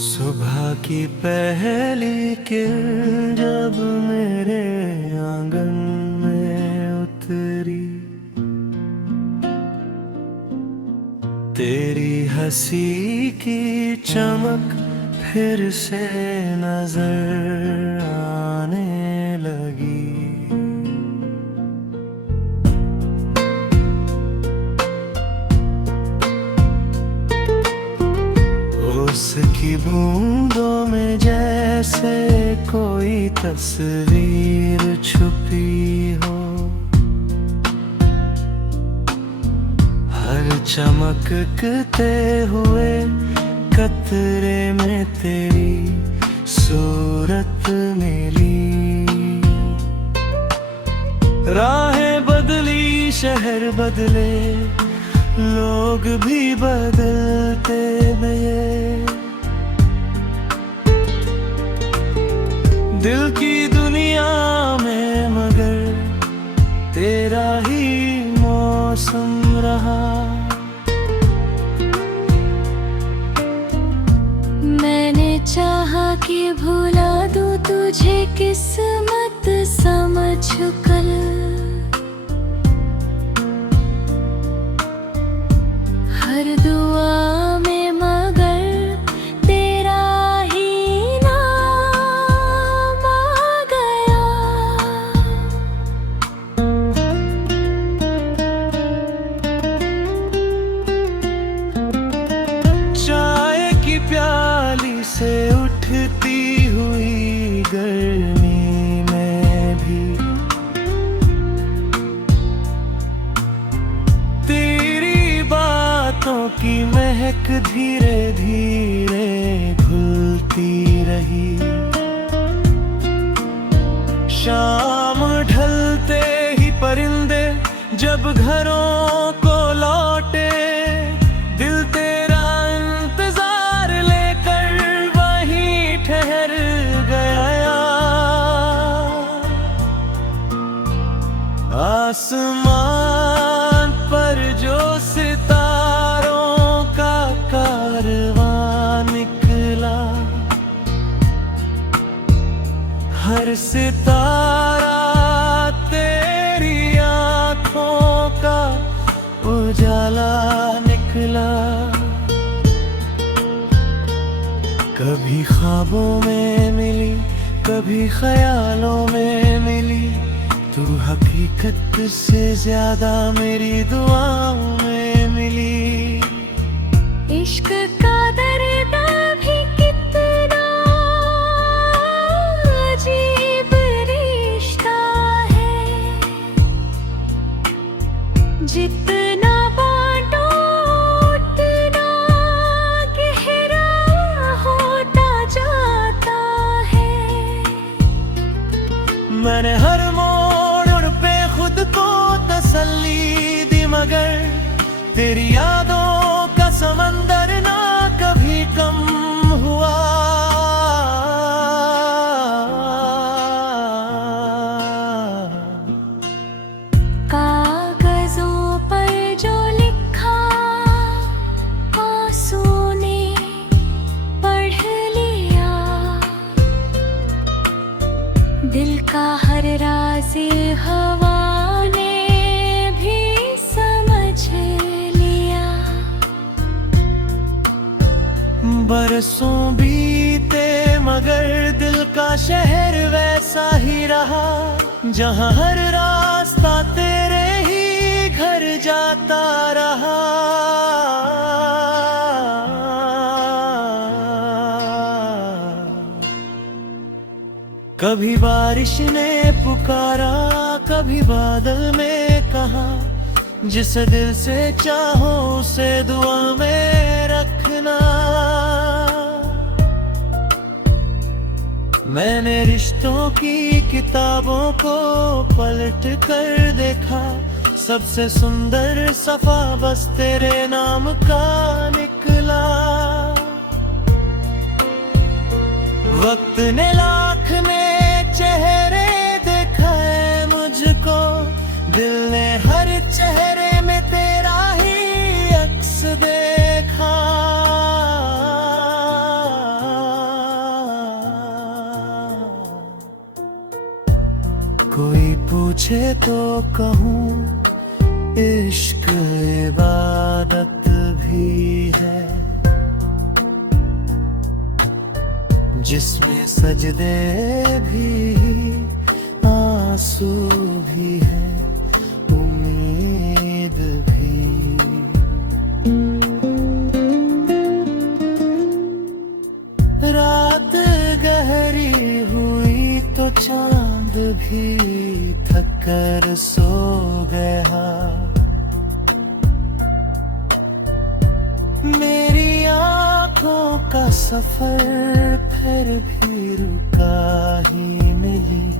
सुबह की पहली किरण जब मेरे आंगन में उतरी, तेरी हंसी की चमक फिर से नजर आने लगी। उसकी बूंदों में जैसे कोई तस्वीर छुपी हो, हर चमकते हुए कतरे में तेरी सूरत मिली। राहें बदली, शहर बदले, लोग भी बदलते गए। दिल की दुनिया में मगर तेरा ही मौसम रहा। मैंने चाहा कि भुला दूं तुझे, किस्मत समझ कर हर दुआ में मगर तेरा ही नाम आ गया। चाय की प्याली से उठती हुई गर्मी में भी तेरी बातों की महक धीरे धीरे घुलती रही। शाम ढलते ही परिंदे जब घरों को लौटे, दिल तेरा इंतजार लेकर वहीं ठहर गया। आसमान पर जो सितारों का कारवां निकला, हर सितारा तेरी आँखों का उजाला निकला। कभी ख्वाबों में मिली, कभी ख्यालों में मिली, तू हकीकत से ज्यादा मेरी दुआओं में मिली। इश्क का दर्द भी कितना अजीब रिश्ता है, जितना बांटो उतना गहरा होता जाता है। मैंने हर मोड़ पे खुद को तसल्ली दी, मगर तेरी यादों का समंदर ना कभी कम हुआ। कागजों पर जो लिखा आंसू ने पढ़ लिया, दिल का हर राज हवा ने भी समझ लिया। बरसों बीते मगर दिल का शहर वैसा ही रहा, जहाँ हर रास्ता तेरे ही घर जाता रहा। कभी बारिश ने पुकारा, कभी बादल में कहा, जिसे दिल से चाहो उसे दुआ में रखना। मैंने रिश्तों की किताबों को पलट कर देखा, सबसे सुंदर सफा बस तेरे नाम का निकला। वक्त ने लाख ने चेहरे दिखाए मुझको, दिल ने हर चेहरे में तेरा ही अक्स देखा। तो कहूँ इश्क इबादत भी है, जिसमें सजदे भी आंसू भी है, उम्मीद भी। रात गहरी हुई तो चांद भी थक कर सो गया। मेरी आँखों का सफर फिर भी रुका ही नहीं।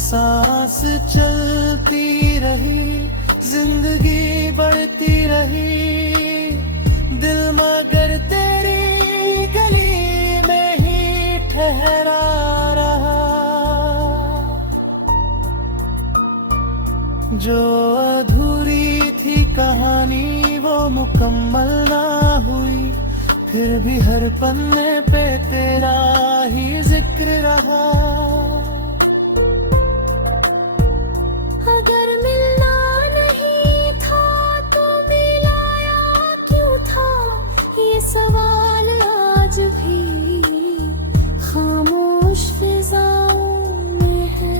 सांस चलती रही, जिंदगी बढ़ती रही, दिल मगर तेरी गली में ही ठहरा रहा। जो अधूरी थी कहानी वो मुकम्मल ना हुई, फिर भी हर पन्ने पे तेरा ही जिक्र रहा। अगर मिलना नहीं था तो मिलाया क्यों था, ये सवाल आज भी खामोश फिजाओं में है।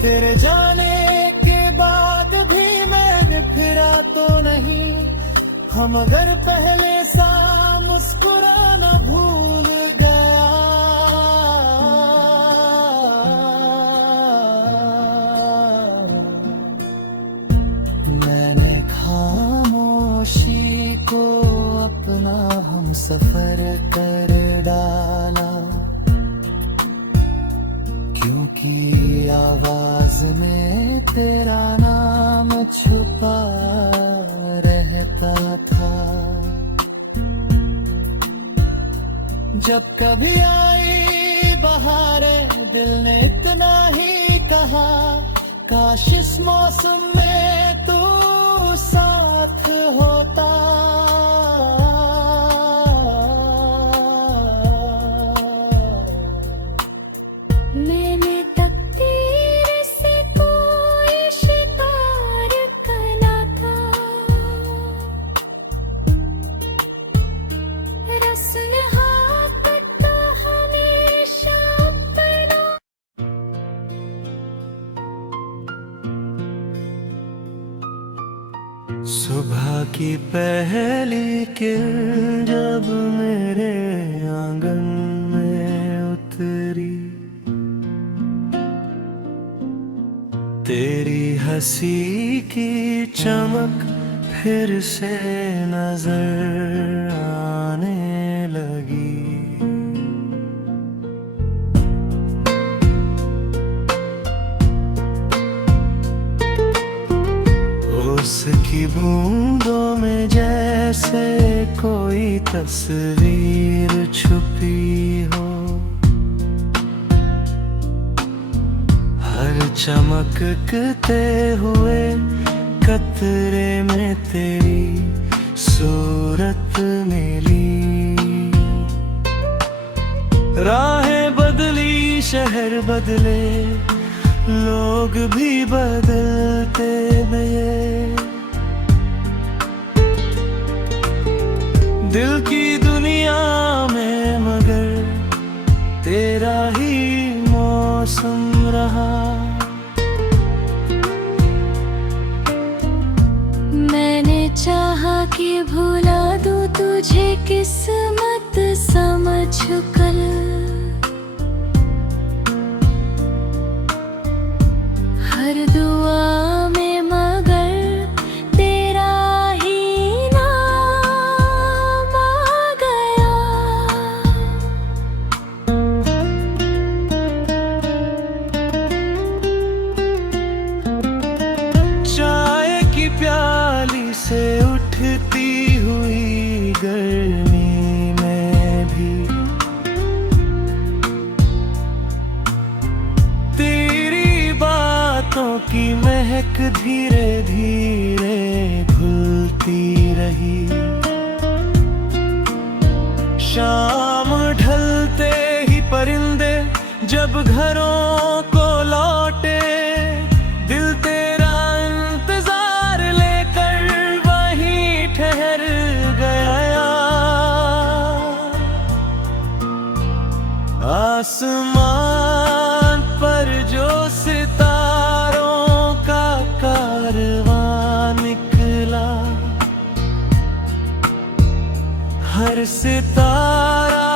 तेरे जाने के बाद भी मैं फिरा तो नहीं, हम अगर पहले सा मुस्कुराना भूल गया। मैंने खामोशी को अपना हम सफर कर डाला, क्योंकि आवाज में तेरा नाम छुपा रहता था। जब कभी आई बहारें दिल ने इतना ही कहा, काश इस मौसम में तू साथ होता। मैंने तकदीर से कोई शिकार कला था, रस्म तो हमेशा अपना। सुबह की पहली किरण जब मेरे आंगन में उतरी, तेरी हंसी की चमक फिर से नजर आने लगी। उसकी बूंदों में जैसे कोई तस्वीर छुपी हो, हर चमकते हुए कतरे में तेरी सूरत मिली। राहें बदली, शहर बदले, लोग भी बदलते गए। दिल की दुनिया में मगर तेरा ही मौसम रहा। मैंने चाहा कि भुला दूं तुझे किस्मत समझ कर, हर दुआ में मगर तेरा ही नाम आ गया। चाय की प्याली से उठती हुई गर्मी में भी तेरी बातों की महक धीरे धीरे घुलती रही। शाम ढलते जब घरों को लौटे दिल तेरा इंतजार लेकर वहीं ठहर गया। आसमान पर जो सितारों का कारवां निकला, हर सितारा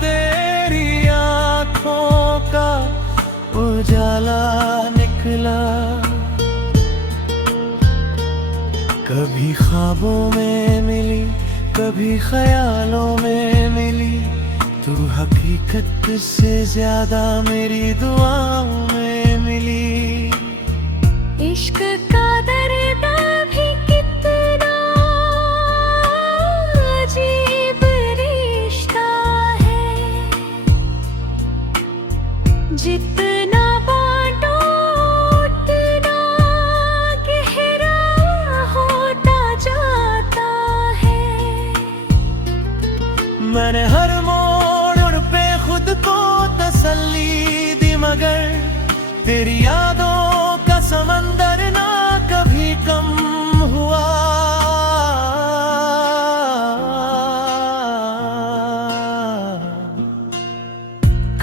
तेरी आँखों का उजाला निकला। कभी ख्वाबों में मिली, कभी ख्यालों में मिली, तू हकीकत से ज्यादा मेरी दुआओं में मिली। इश्क का दर्द भी कितना अजीब रिश्ता है, जितना बांटो उतना गहरा होता जाता है। मैंने हर मोड़ पे खुद को तसल्ली दी, मगर तेरी यादों का समंदर ना कभी कम हुआ।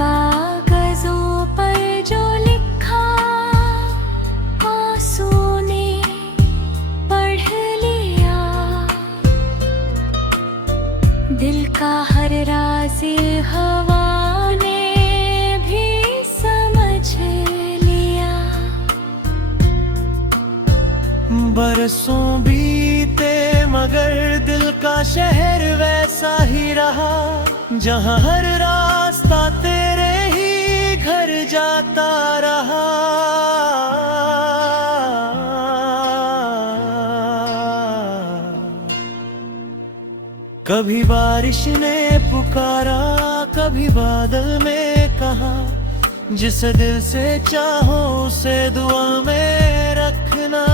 कागजों पर जो लिखा आंसू ने पढ़ लिया, दिल का हर राज हवा ने भी समझ लिया। बरसों बीते मगर दिल का शहर वैसा ही रहा, जहाँ हर रास्ता तेरे ही घर जाता रहा। कभी बारिश ने पुकारा, कभी बादल में कहा, जिसे दिल से चाहो उसे दुआ में रखना।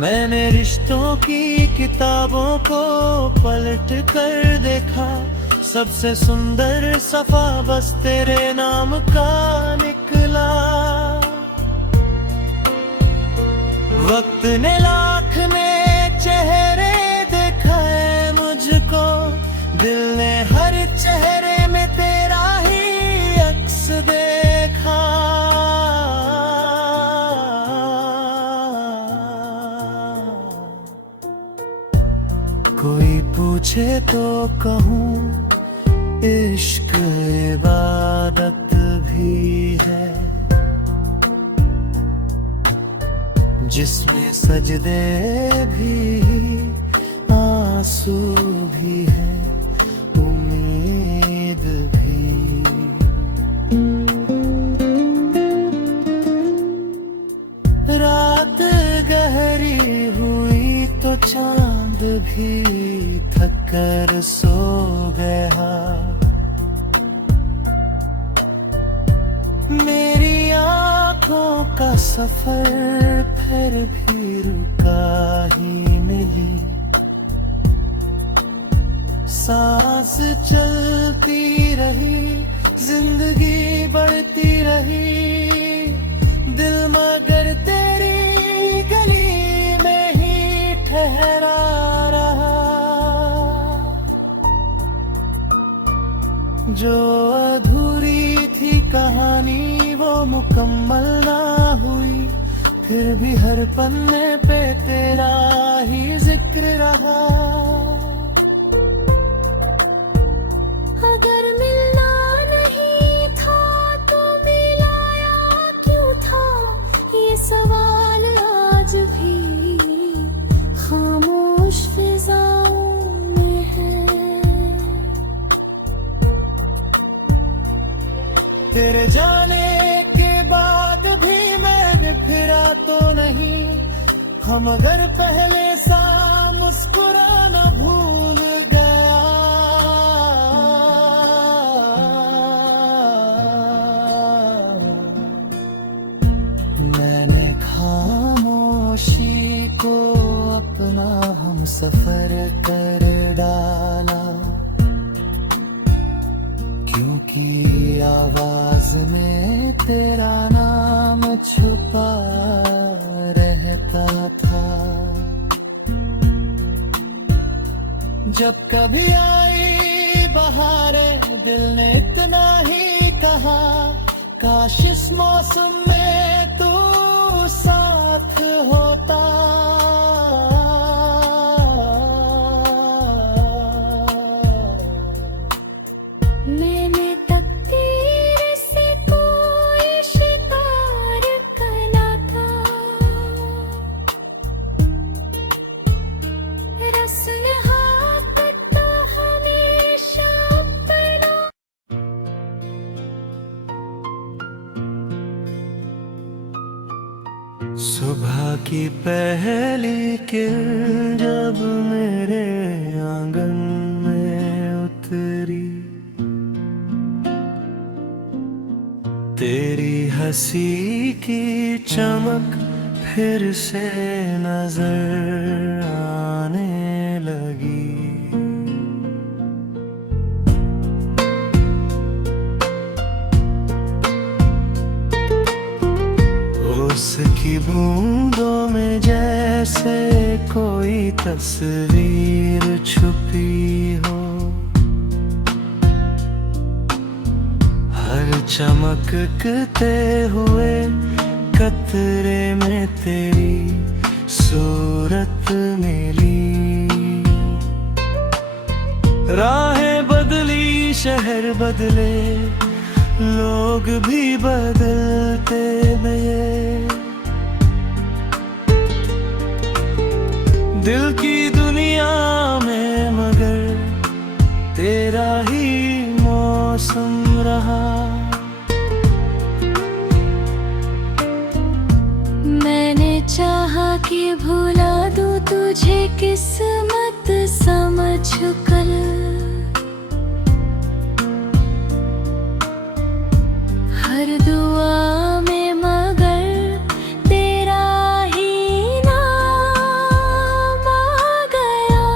मैंने रिश्तों की किताबों को पलट कर देखा, सबसे सुंदर सफा बस तेरे नाम का निकला। वक्त ने लाख ने चेहरे दिखाए मुझको, दिल ने हर चेहरे में तेरा ही अक्स देखा। कोई पूछे तो कहूँ इश्क इबादत भी है, जिसमें सजदे भी आंसू भी है, उम्मीद भी। रात गहरी हुई तो चांद भी थक कर सो गया। मेरी आँखों का सफर फिर भी रुका ही मिली, सांस चलती रही, जिंदगी बढ़ती रही, दिल मगर तेरी गली में ही ठहरा रहा। जो अधूरी थी कहानी वो मुकम्मल ना हुई, फिर भी हर पन्ने पे तेरा ही जिक्र रहा। अगर मिलना नहीं था तो मिलाया क्यों था, ये सवाल आज भी खामोश फिजाओं में है। तेरे जाने के बाद भी मैं फिरा तो नहीं, हम अगर पहले सा मुस्कुराना भूल गया। मैंने खामोशी को अपना हम सफर कर डाला, की आवाज में तेरा नाम छुपा रहता था। जब कभी आई बहारें दिल ने इतना ही कहा, काश इस मौसम में तू साथ होता। मैंने तकदीर से कोई शिकार करा था, रस्म तो हमेशा अपना। सुबह की पहली किरण जब मेरे आंगन में उतरी, तेरी हंसी की चमक फिर से नजर आने लगी। उसकी बूंदों में जैसे कोई तस्वीर छुपी हो, हर चमकते हुए कतरे में तेरी सूरत मिली। राहें बदली, शहर बदले, लोग भी बदलते गए। दिल की दुनिया में मगर तेरा ही मौसम रहा। मैंने चाहा कि भुला दूं तुझे किस्मत समझ कर, हर दुआ में मगर तेरा ही नाम आ गया।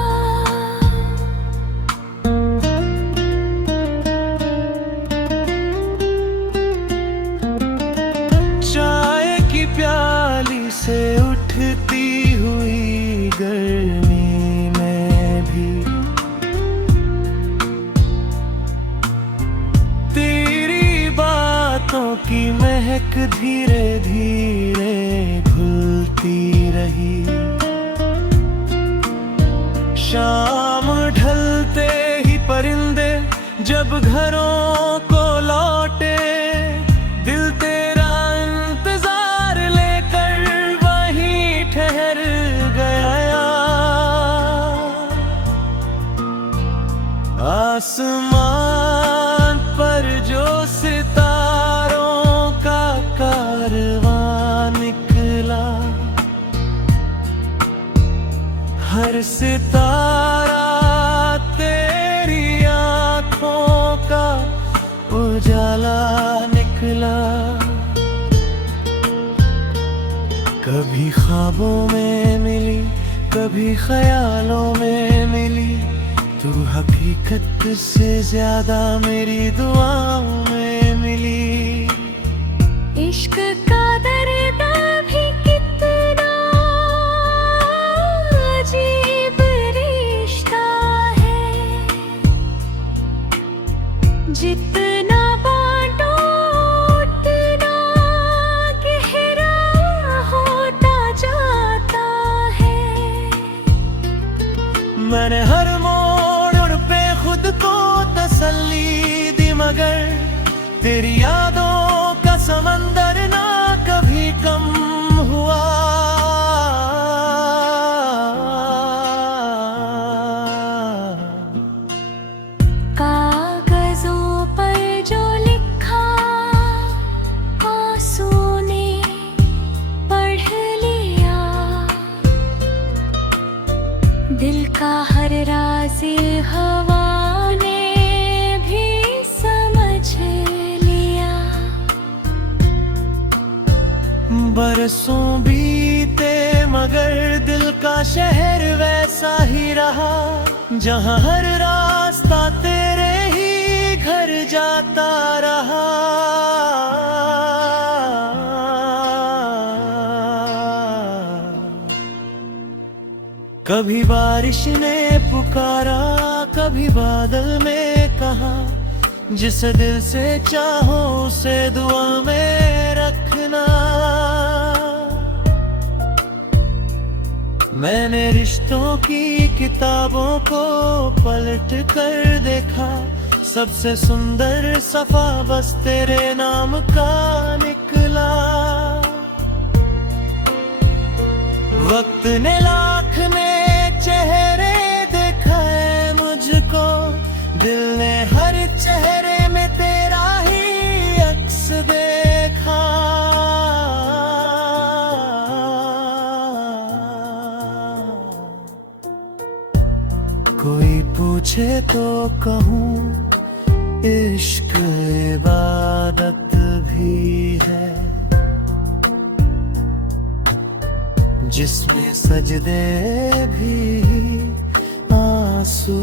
चाय की प्याली से उठती हुई गर्मी में भी तेरी बातों की महक धीरे धीरे घुलती रही। शाम ढलते ही परिंदे जब घरों को लौटे, दिल तेरा इंतजार लेकर वहीं ठहर गया। आसमान पर जो सितारों का कारवां निकला, हर सितारा तेरी आँखों का उजाला निकला। कभी ख्वाबों में मिली, कभी ख्यालों में मिली, तू हकीकत से ज्यादा मेरी दुआओं में मिली। इश्क का दर्द भी कितना अजीब रिश्ता है, जितना बांटो उतना गहरा होता जाता है। मैंने हर मोड़ पे खुद को तसल्ली दी, मगर तेरी यादों का समंदर ना कभी कम हुआ। कागजों पर जो लिखा आंसू ने पढ़ लिया, दिल का हर राज हवा ने भी समझ लिया। बरसों बीते मगर दिल का शहर वैसा ही रहा, जहाँ हर रास्ता तेरे ही घर जा गाता रहा। कभी बारिश ने पुकारा, कभी बादल में कहा, जिसे दिल से चाहो उसे दुआ में रखना। मैंने रिश्तों की किताबों को पलट कर देखा, सबसे सुंदर सफा बस तेरे नाम का निकला। वक्त ने लाख में चेहरे दिखाए मुझको, दिल ने हर चेहरे में तेरा ही अक्स देखा। कोई पूछे तो कहूँ इश्क इबादत भी है, जिसमें सजदे भी आंसू